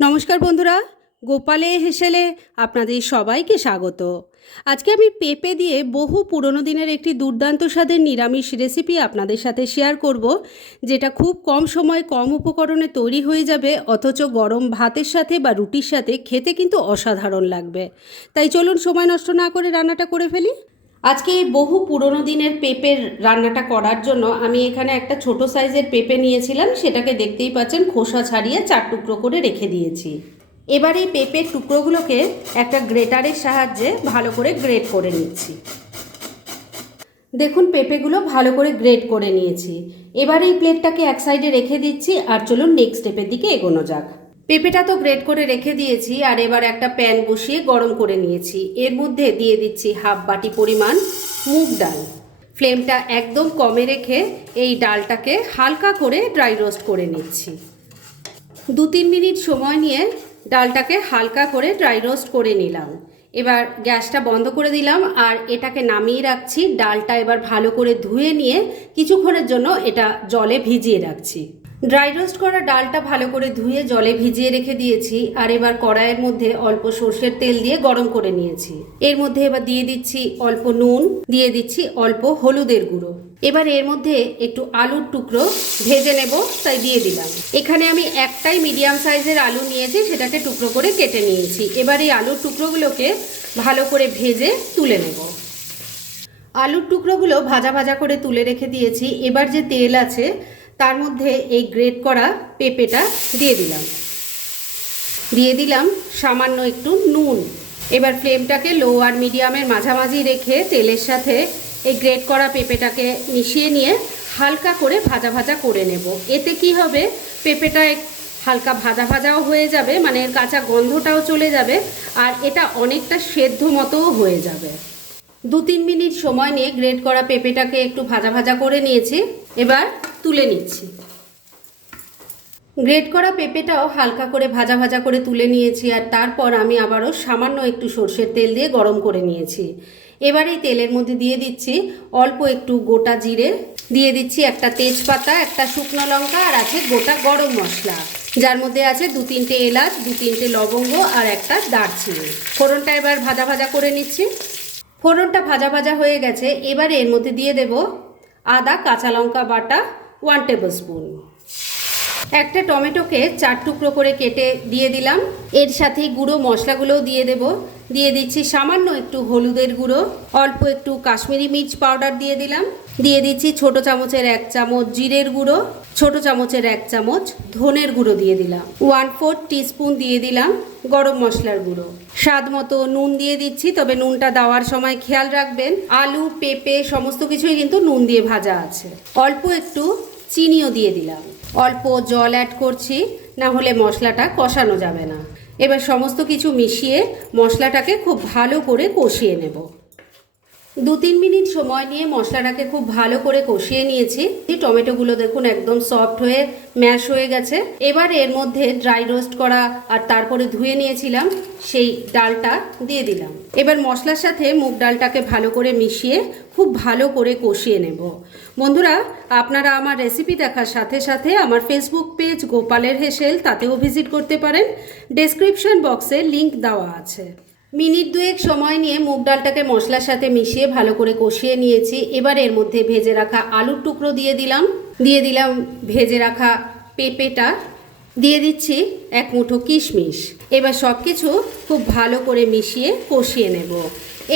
নমস্কার বন্ধুরা, গোপালে হেসেলে আপনাদের সবাইকে স্বাগত। আজকে আমি পেঁপে দিয়ে বহু পুরনো দিনের একটি দুর্দান্ত স্বাদের নিরামিষ রেসিপি আপনাদের সাথে শেয়ার করব, যেটা খুব কম সময় কম উপকরণে তৈরি হয়ে যাবে, অথচ গরম ভাতের সাথে বা রুটির সাথে খেতে কিন্তু অসাধারণ লাগবে। তাই চলুন সময় নষ্ট না করে রান্নাটা করে ফেলি। আজকে এই বহু পুরনো দিনের পেঁপের রান্নাটা করার জন্য আমি এখানে একটা ছোট সাইজের পেঁপে নিয়েছিলাম, সেটাকে দেখতেই পাচ্ছেন খোসা ছাড়িয়ে চার টুকরো করে রেখে দিয়েছি। এবার এই পেঁপের টুকরোগুলোকে একটা গ্রেটারের সাহায্যে ভালো করে গ্রেট করে নিচ্ছি। দেখুন, পেঁপেগুলো ভালো করে গ্রেট করে নিয়েছি। এবার এই প্লেটটাকে এক সাইডে রেখে দিচ্ছি, আর চলুন নেক্সট স্টেপের দিকে এগোনো যাক। পেঁপেটা তো গ্রেট করে রেখে দিয়েছি আর এবার একটা প্যান বসিয়ে গরম করে নিয়েছি। এর মধ্যে দিয়ে দিচ্ছি হাফ বাটি পরিমাণ মুগ ডাল। ফ্লেমটা একদম কমে রেখে এই ডালটাকে হালকা করে ড্রাই রোস্ট করে নিচ্ছি। দু তিন মিনিট সময় নিয়ে ডালটাকে হালকা করে ড্রাই রোস্ট করে নিলাম। এবার গ্যাসটা বন্ধ করে দিলাম আর এটাকে নামিয়ে রাখছি। ডালটা এবার ভালো করে ধুয়ে নিয়ে কিছুক্ষণের জন্য এটা জলে ভিজিয়ে রাখছি। ড্রাই রোস্ট করা ডালটা ভালো করে ধুয়ে জলে ভিজিয়ে রেখে দিয়েছি, আর এবার কড়াইয়ের মধ্যে অল্প সর্ষের তেল দিয়ে গরম করে নিয়েছি। এর মধ্যে এবার দিয়ে দিচ্ছি অল্প নুন, দিয়ে দিচ্ছি অল্প হলুদের গুঁড়ো। এবার এর মধ্যে একটু আলুর টুকরো ভেজে নেব, তাই দিয়ে দিলাম। এখানে আমি একটাই মিডিয়াম সাইজের আলু নিয়েছি, সেটাকে টুকরো করে কেটে নিয়েছি। এবার এই আলুর টুকরোগুলোকে ভালো করে ভেজে তুলে নেব। আলুর টুকরোগুলো ভাজা ভাজা করে তুলে রেখে দিয়েছি। এবার যে তেল আছে তার মধ্যে এই গ্রেট করা পেঁপেটা দিয়ে দিলাম। দিয়ে দিলাম সামান্য একটু নুন। এবার ফ্লেমটাকে লো আর মিডিয়ামের মাঝামাঝি রেখে তেলের সাথে এই গ্রেট করা পেঁপেটাকে মিশিয়ে নিয়ে হালকা করে ভাজা ভাজা করে নেব। এতে কি হবে? পেঁপেটা হালকা ভাজা ভাজাও হয়ে যাবে মানে কাঁচা গন্ধটাও চলে যাবে, আর এটা অনেকটা সেদ্ধ মতোও হয়ে যাবে। দু তিন মিনিট সময় নিয়ে গ্রেট করা পেঁপেটাকে একটু ভাজা ভাজা করে নিয়েছি, এবার তুলে নিচ্ছি। গ্রেট করা পেঁপেটাও হালকা করে ভাজা ভাজা করে তুলে নিয়েছি আর তারপর আমি আবারও সামান্য একটু সর্ষের তেল দিয়ে গরম করে নিয়েছি। এবার এই তেলের মধ্যে দিয়ে দিচ্ছি অল্প একটু গোটা জিরে, দিয়ে দিচ্ছি একটা তেজপাতা, একটা শুকনো লঙ্কা আর আছে গোটা গরম মশলা, যার মধ্যে আছে দু তিনটে এলাচ দু তিনটে লবঙ্গ আর একটা দারচিনি। ফোড়নটা এবার ভাজা ভাজা করে নিচ্ছি। ফোড়নটা ভাজা ভাজা হয়ে গেছে, এবারে এর মধ্যে দিয়ে দেব আদা, কাঁচা লঙ্কা বাটা ওয়ান টেবিল স্পুন একটা টমেটোকে চার টুকরো করে কেটে দিয়ে দিলাম। এর সাথে গুঁড়ো মশলাগুলোও দিয়ে দেব। দিয়ে দিচ্ছি সামান্য একটু হলুদের গুঁড়ো, অল্প একটু কাশ্মীরি মির্চ পাউডার দিয়ে দিলাম। দিয়ে দিচ্ছি ছোট চামচের এক চামচ জিরের গুঁড়ো, ছোট চামচের এক চামচ ধনের গুঁড়ো দিয়ে দিলাম। ওয়ান ফোর টিস্পুন দিয়ে দিলাম গরম মশলার গুঁড়ো। স্বাদ মতো নুন দিয়ে দিচ্ছি, তবে নুনটা দেওয়ার সময় খেয়াল রাখবেন, আলু, পেঁপে, সমস্ত কিছুই কিন্তু নুন দিয়ে ভাজা আছে। অল্প একটু চিনিও দিয়ে দিলাম। অল্প জল অ্যাড করছি, না হলে মশলাটা কষানো যাবে না। এবার সমস্ত কিছু মিশিয়ে মশলাটাকে খুব ভালো করে কষিয়ে নেব। দু তিন মিনিট সময় নিয়ে মশলাটাকে খুব ভালো করে কষিয়ে নিয়েছি। টমেটোগুলো দেখুন একদম সফট হয়ে ম্যাশ হয়ে গেছে। এবার এর মধ্যে ড্রাই রোস্ট করা আর তারপরে ধুয়ে নিয়েছিলাম সেই ডালটা দিয়ে দিলাম। এবার মশলার সাথে মুগ ডালটাকে ভালো করে মিশিয়ে খুব ভালো করে কষিয়ে নেব। বন্ধুরা, আপনারা আমার রেসিপি দেখার সাথে সাথে আমার ফেসবুক পেজ গোপালের হেসেল তাতেও ভিজিট করতে পারেন। ডেসক্রিপশন বক্সে লিংক দেওয়া আছে। মিনিট দুয়েক সময় নিয়ে মুগ ডালটাকে মশলার সাথে মিশিয়ে ভালো করে কষিয়ে নিয়েছি। এবার এর মধ্যে ভেজে রাখা আলুর টুকরো দিয়ে দিলাম। দিয়ে দিলাম ভেজে রাখা পেঁপেটা। দিয়ে দিচ্ছি এক মুঠো কিশমিশ। এবার সব কিছু খুব ভালো করে মিশিয়ে কষিয়ে নেব।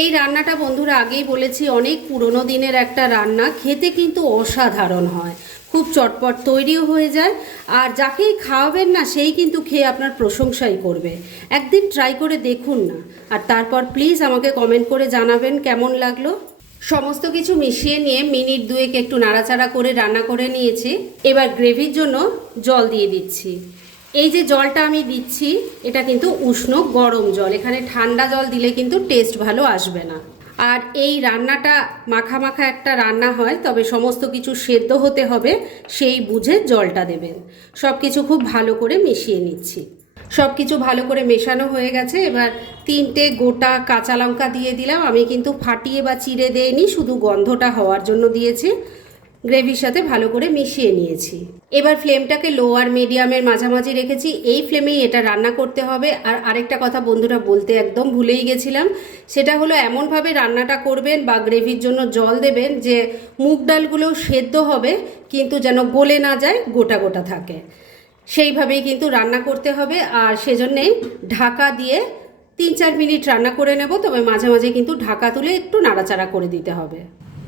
এই রান্নাটা বন্ধুরা আগেই বলেছি, অনেক পুরনো দিনের একটা রান্না, খেতে কিন্তু অসাধারণ হয়। খুব চটপট তৈরিও হয়ে যায়। আর যাকেই খাওয়াবেন না, সেই কিন্তু খেয়ে আপনার প্রশংসাই করবে। একদিন ট্রাই করে দেখুন না। আর তারপর প্লিজ আমাকে কমেন্ট করে জানাবেন কেমন লাগল। সমস্ত কিছু মিশিয়ে নিয়ে মিনিট দুয়েক একটু নাড়াচাড়া করে রান্না করে নিয়েছি। এবার গ্রেভির জন্য জল দিয়ে দিচ্ছি। এই যে জলটা আমি দিচ্ছি, এটা কিন্তু উষ্ণ গরম জল। এখানে ঠান্ডা জল দিলে কিন্তু টেস্ট ভালো আসবে না। আর এই রান্নাটা মাখা মাখা একটা রান্না হয়, তবে সমস্ত কিছু সেদ্ধ হতে হবে, সেই বুঝে জলটা দেবেন। সব কিছু খুব ভালো করে মিশিয়ে নিচ্ছি। সব কিছু ভালো করে মেশানো হয়ে গেছে, এবার তিনটে গোটা কাঁচা লঙ্কা দিয়ে দিলাম। আমি কিন্তু ফাটিয়ে বা চিড়ে দেয়নি শুধু গন্ধটা হওয়ার জন্য দিয়েছি। গ্রেভির সাথে ভালো করে মিশিয়ে নিয়েছি। এবার ফ্লেমটাকে লো আর মিডিয়ামের মাঝামাঝি রেখেছি। এই ফ্লেমেই এটা রান্না করতে হবে। আর আরেকটা কথা বন্ধুরা, বলতে একদম ভুলেই গেছিলাম। সেটা হলো, এমনভাবে রান্নাটা করবেন বা গ্রেভির জন্য জল দেবেন যে মুগ ডালগুলো সেদ্ধ হবে, কিন্তু যেন গলে না যায়, গোটা গোটা থাকে। সেইভাবেই কিন্তু রান্না করতে হবে। আর সেজন্যেই ঢাকা দিয়ে তিন চার মিনিট রান্না করে নেব, তবে মাঝে মাঝে কিন্তু ঢাকা তুলে একটু নাড়াচাড়া করে দিতে হবে।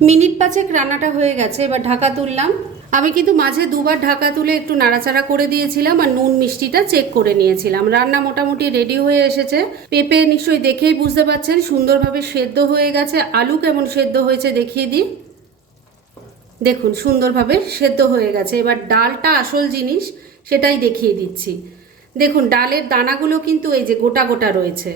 মিনিট পাঁচেক রান্নাটা হয়ে গেছে, এবার ঢাকা তুললাম। আমি কিন্তু মাঝে দুবার ঢাকা তুলে একটু নাড়াচাড়া করে দিয়েছিলাম আর নুন মিষ্টিটা চেক করে নিয়েছিলাম। রান্না মোটামুটি রেডি হয়ে এসেছে। পেঁপে নিশ্চয়ই দেখেই বুঝতে পারছেন সুন্দরভাবে সেদ্ধ হয়ে গেছে। আলু কেমন সেদ্ধ হয়েছে দেখিয়ে দিই। দেখুন, সুন্দরভাবে সেদ্ধ হয়ে গেছে। এবার ডালটা আসল জিনিস, সেটাই দেখিয়ে দিচ্ছি। দেখুন, ডালের দানাগুলো কিন্তু এই যে গোটা গোটা রয়েছে।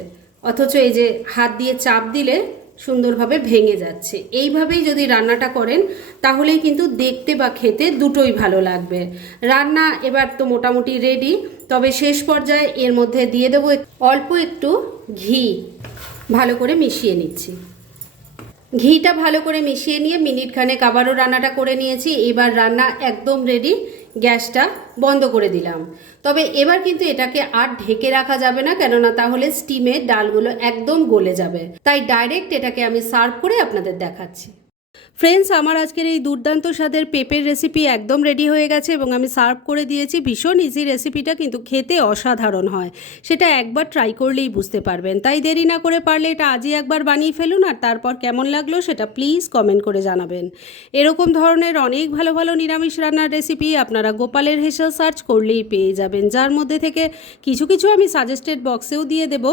অথচ এই যে হাত দিয়ে চাপ দিলে সুন্দরভাবে ভেঙে যাচ্ছে। এইভাবেই যদি রান্নাটা করেন, তাহলেই কিন্তু দেখতে বা খেতে দুটোই ভালো লাগবে। রান্না এবার তো মোটামুটি রেডি তবে শেষ পর্যায়ে এর মধ্যে দিয়ে দেবো অল্প একটু ঘি। ভালো করে মিশিয়ে নিচ্ছি। ঘিটা ভালো করে মিশিয়ে নিয়ে মিনিট খানেক আবারও রান্নাটা করে নিয়েছি। এবার রান্না একদম রেডি গ্যাসটা বন্ধ করে দিলাম। তবে এবার কিন্তু এটাকে আর ঢেকে রাখা যাবে না, কেননা তাহলে স্টিমে ডালগুলো একদম গলে যাবে। তাই ডাইরেক্ট এটাকে আমি সার্ভ করে আপনাদের দেখাচ্ছি। ফ্রেন্ডস আমার আজকের এই দুর্দান্ত স্বাদের পেঁপের রেসিপি একদম রেডি হয়ে গেছে এবং আমি সার্ভ করে দিয়েছি। ভীষণ ইজি রেসিপিটা কিন্তু খেতে অসাধারণ হয়। সেটা একবার ট্রাই করলেই বুঝতে পারবেন। তাই দেরি না করে পারলে এটা আজই একবার বানিয়ে ফেলুন আর তারপর কেমন লাগল সেটা প্লিজ কমেন্ট করে জানাবেন। এরকম ধরনের অনেক ভালো ভালো নিরামিষ রান্নার রেসিপি আপনারা গোপালের হেসেল সার্চ করলেই পেয়ে যাবেন। যার মধ্যে থেকে কিছু কিছু আমি সাজেস্টেড বক্সেও দিয়ে দেবো।